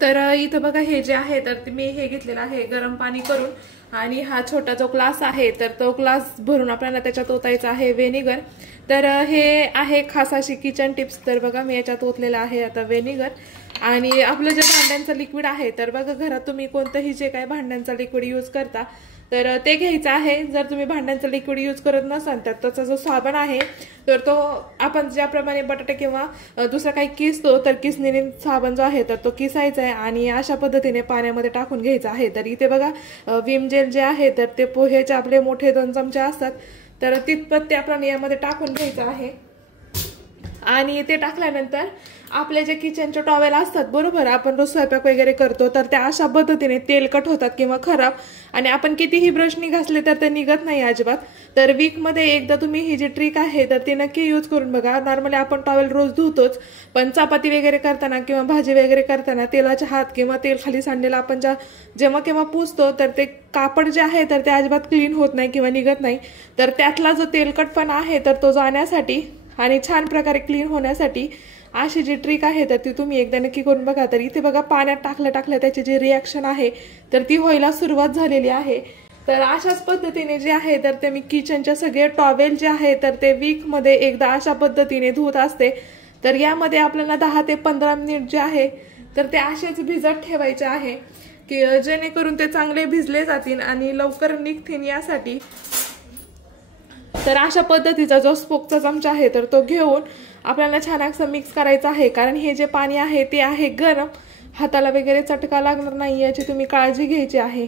तर इथं बघा हे जे आहे तर मी हे घेतलेलं आहे गरम पाणी करून, आणि हा छोटा जो ग्लास आहे तर तो ग्लास भरून आपल्याला त्याच्यात ओतायचा आहे व्हिनेगर। तर हे आहे खास अशी किचन टिप्स। तर बघा मी याच्यात ओतलेलं आहे आता व्हिनेगर। आणि आपलं जे भांड्यांचं लिक्विड आहे तर बघा घरात तुम्ही कोणतंही जे काही भांड्यांचं लिक्विड यूज करता तर ते घ्यायचं आहे। जर तुम्ही भांड्यांचं लिक्विड यूज करत नसाल तर त्याचा जो साबण आहे तर तो आपण ज्याप्रमाणे बटाटे किंवा दुसरा काही किसतो तर किसणीने साबण जो आहे तर तो किसायचा आहे आणि अशा पद्धतीने पाण्यामध्ये टाकून घ्यायचा आहे। तर इथे बघा विम जेल जे आहे तर ते पोहेचे आपले मोठे 2 चमचे असतात तर तितपत ते आपण यामध्ये टाकून घ्यायचं आहे। आणि ते टाकल्यानंतर आपले जे किचनचे टॉवेल असतात बरोबर, आपण रोज स्वयंपाक वगैरे करतो तर त्या अशा पद्धतीने तेलकट होतात किंवा खराब, आणि आपण कितीही ब्रशनी घासले तर ते निघत नाही अजिबात। तर वीक मध्ये एकदा तुम्ही ही जी ट्रिक आहे तर ती नक्की यूज करून बघा। नॉर्मली आपण टॉवेल रोज धुतोच, पण चपाती वगैरे करताना किंवा भाजी वगैरे करताना तेलाचे हात किंवा तेल खाली सांडलेलं आपण जेव्हा केव्हा पुसतो तर ते कापड जे आहे तर ते अजिबात क्लीन होत नाही किंवा निघत नाही। तर त्यातला जो तेलकटपणा आहे तर तो जाण्यासाठी आणि छान प्रकारे क्लीन होण्यासाठी अशी जी ट्रिक आहे तर ती तुम्ही एकदा नक्की करून बघा। तर इथे बघा पाण्यात टाकल्या त्याची जी रिॲक्शन आहे तर ती व्हायला सुरुवात झालेली आहे। तर अशाच पद्धतीने जे आहे तर ते मी किचनचे सगळे टॉवेल जे आहे तर ते वीक मध्ये एकदा अशा पद्धतीने धुत असते। तर यामध्ये आपल्याला 10 ते 15 मिनिट जे आहे तर ते असेच भिजत ठेवायचे आहे की जेणेकरून ते चांगले भिजले जातील आणि लवकर निघतील यासाठी। तर अशा पद्धतीचा जो स्पोकचा चमचा आहे तर तो घेऊन आपल्याला छान असं मिक्स करायचं आहे, कारण हे जे पाणी आहे ते आहे गरम, हाताला वगैरे चटका लागणार नाही याची तुम्ही काळजी घ्यायची आहे।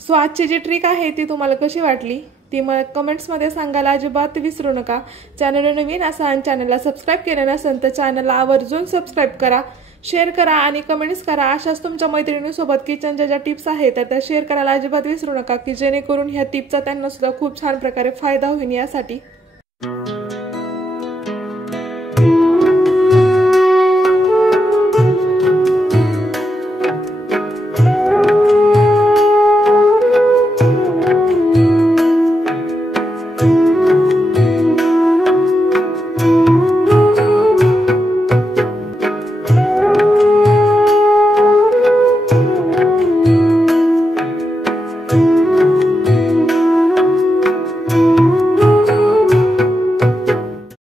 सो आजची जी ट्रिक आहे ती तुम्हाला कशी वाटली ती मला कमेंट्स मध्ये सांगायला अजिबात विसरू नका। चॅनल नवीन असाल, चॅनलला सबस्क्राईब केलं नसेल तर चॅनलला आवर्जून सबस्क्राईब करा, शेअर करा आणि कमेंट्स करा। अशाच तुमच्या मैत्रिणींसोबत किचनच्या ज्या टिप्स आहेत तर त्या शेअर करायला अजिबात विसरू नका की जेणेकरून ह्या टिप्सचा त्यांना सुद्धा खूप छान प्रकारे फायदा होईल यासाठी।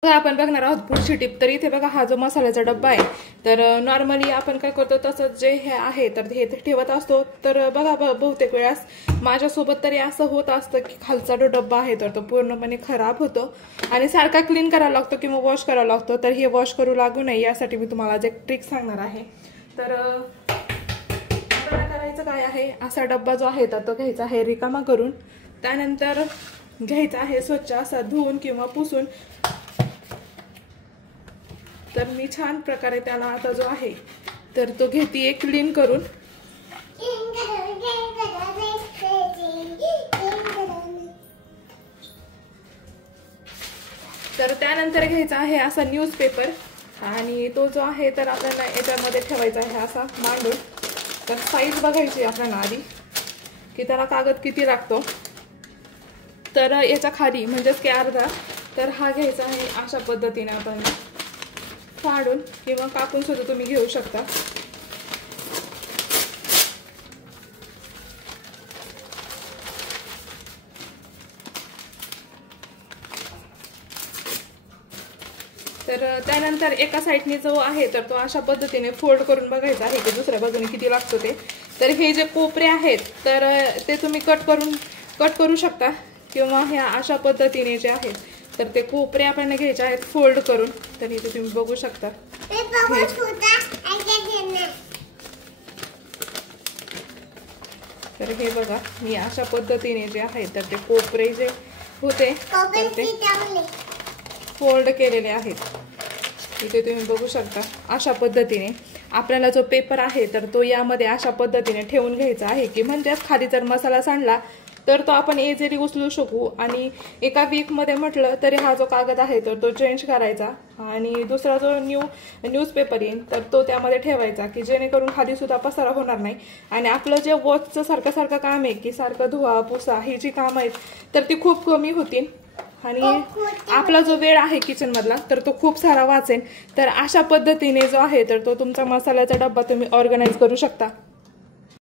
आपण बघणार आहोत पुढची टिप। तर इथे बघा हा जो मसाल्याचा डब्बा आहे तर नॉर्मली आपण काय करतो तसंच जे हे आहे तर हे ठेवत असतो। तर बघा बहुतेक वेळास माझ्यासोबत तरी असं होत असतं की खालचा जो डब्बा आहे तर तो पूर्णपणे खराब होतो आणि सारखा क्लीन करायला लागतो किंवा वॉश करायला लागतो। तर हे वॉश करू लागू नये यासाठी मी तुम्हाला आज एक ट्रिक सांगणार आहे। तर आपल्याला करायचं काय आहे, असा डब्बा जो आहे तर तो घ्यायचा आहे रिकामा करून, त्यानंतर घ्यायचा आहे स्वच्छ असा धुवून किंवा पुसून। तर मी छान प्रकारे त्याला आता जो आहे तर तो घेते क्लीन करून। तर त्यानंतर घ्यायचा आहे असा न्यूजपेपर आणि तो जो आहे तर आपल्याला याच्यामध्ये ठेवायचा आहे असा मांडून। तर साईज बघायची आपल्याला आधी की त्याला कागद किती लागतो। तर याच्या खाली म्हणजेच की अर्धा तर हा घ्यायचा आहे अशा पद्धतीने आपण फाडून किंवा कापून सुद्धा तुम्ही घेऊ शकता। तर त्यानंतर एका साइडने जो आहे तर तो अशा पद्धतीने फोल्ड करून बघायचा आहे की दुसऱ्या बाजूने किती लागतो ते। तर हे जे कोपरे आहेत तर ते तुम्ही कट करू शकता किंवा ह्या अशा पद्धतीने जे आहेत तर ते कोपरे आपण घ्यायचे आहेत फोल्ड करून। तर इथे तुम्ही बघू शकता तर हे बघा मी अशा पद्धतीने जे आहे तर ते कोपरे जे होते तर ते फोल्ड केलेले आहेत। इथे तुम्ही बघू शकता अशा पद्धतीने आपल्याला जो पेपर आहे तर तो यामध्ये अशा पद्धतीने ठेवून घ्यायचा आहे की म्हणजे खाली जर मसाला सांडला तर तो आपण इझिली उचलू शकू। आणि एका वीक मध्ये म्हटलं तरी हा जो कागद आहे तर तो चेंज करायचा आणि दुसरा जो न्यूजपेपर येईल तर तो त्यामध्ये ठेवायचा की जेणेकरून खाली सुद्धा पसारा होणार नाही। आणि आपलं जे वॉचचं सारखं काम आहे की सारखं धुवा पुसा ही जी कामं आहेत तर ती खूप कमी होतील आणि आपला जो वेळ आहे किचन मधला तर तो खूप सारा वाचेल। तर अशा पद्धतीने जो आहे तर तो तुमचा मसाल्याचा डब्बा तुम्ही ऑर्गनाइज करू शकता।